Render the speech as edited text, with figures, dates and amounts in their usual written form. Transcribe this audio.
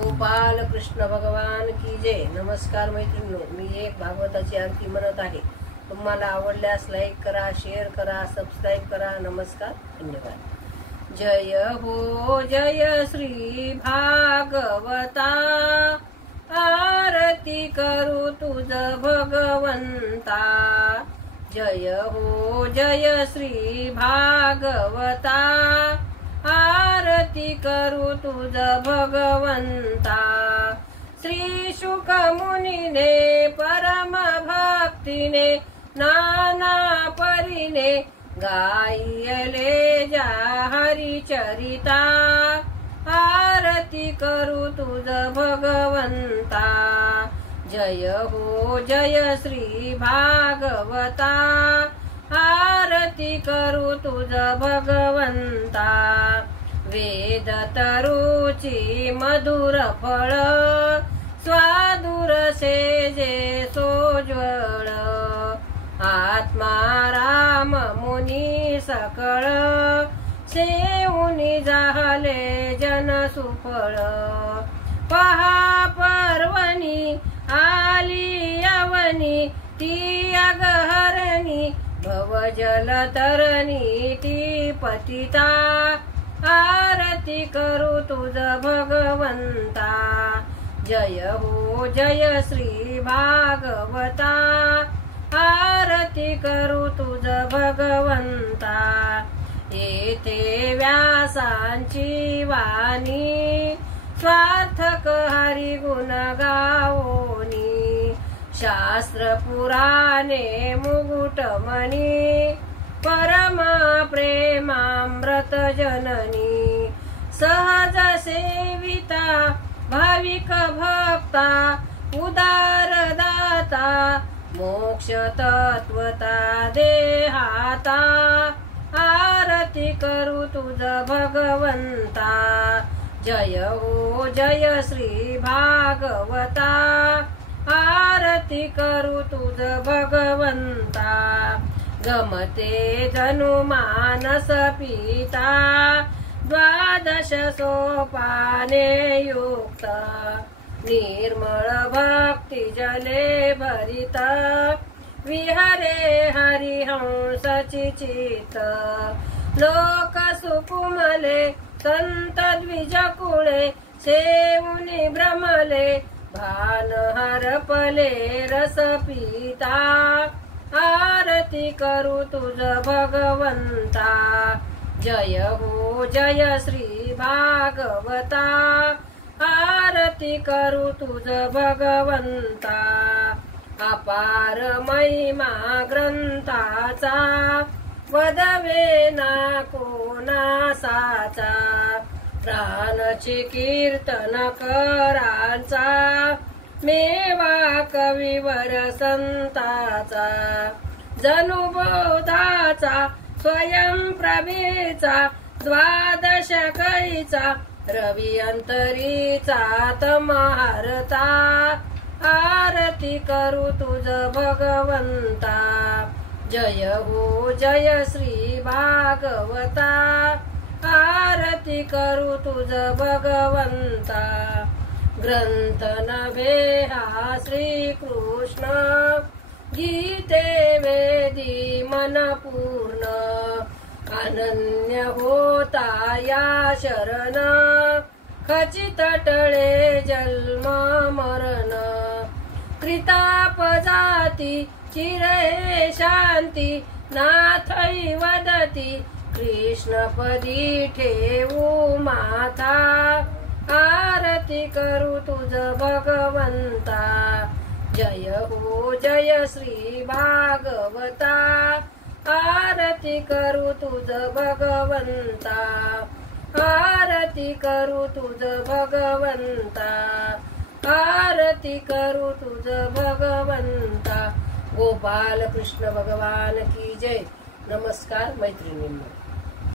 गोपाल कृष्ण भगवान की जय। नमस्कार मैत्रिणींनो, मी एक भागवताची आरती म्हणत आहे। तुम्हाला आवडल्यास लाईक करा, शेअर करा, सबस्क्राईब करा। नमस्कार, धन्यवाद। जय हो जय श्री भागवता, आरती करू तुझ भगवंता। जय हो जय श्री भागवता, आरती करू तुझ भगवंता। श्री शुक मुनीने परम भक्तीने नाना परीने गायले जा हरिचरिता। आरती करू तुझ भगवंता। जय हो जय श्री भागवता, आरती करू तुझ भगवंता। वेद तरुची मधुर फळ, स्वादुर सेजे सोज्वळ। आत्मा राम मुनी सकळ, सेऊनी झाले जन सुफळ। पहा पर्वणी आली अवनी, ती अगहरणी भवजल तरणी ती पतिता। आरती करू तुझ भगवंता। जय हो जय श्री भागवता, आरती करू तुझ भगवंता। येथे व्यासांची वाणी, स्वार्थक हरिगुण गावोनी। शास्त्र पुराणे मुकुटमणी, परमा प्रेमामृत जननी। सहज सेविता भाविक भक्ता, उदार दाता मोक्ष तत्वता देहाता। आरती करू तुझ भगवंता। जय हो जय श्री भागवता, आरती करू तुझ भगवंता। गमते जनु मानस पीता, द्वादश सोपाने युक्त। निर्मळ भक्ती जले भरित, विहरे हरिहंस चित्त। लोक सुकुमले संत द्विज कुळे, सेऊनी भ्रमले भान हरपले रस पीता। आरती करू तुझ भगवंता। जय हो जय श्री भागवता, आरती करू तुझ भगवंता। अपार महिमा ग्रंथाचा, वदवे ना कोणासाचा। प्राणची कीर्तन करांचा, मेवा कविवर संताचा। जनु बोधाचा स्वयं प्रभेचा, द्वादश कैचा रवी अंतरीचा तमहारता। आरती करू तुझ भगवंता। जय हो जय श्री भागवता, आरती करू तुझ भगवंता। ग्रंथ नव्हे हा श्री कृष्ण, गीते वेदी मन पूर्ण। अनन्य होता या शरण, खचित टळे जन्म मरण। कृताप जाती चिरे शांती, नाथई वदती कृष्णपदी ठेवू माथा। आरती करू तुझ भगवंता। जय हो जय श्री भागवता, आरती करू तुझ भगवंता। आरती करू तुझ भगवंता, आरती करू तुझ भगवंता। गोपाल कृष्ण भगवान की जय। नमस्कार मैत्रिणींनो।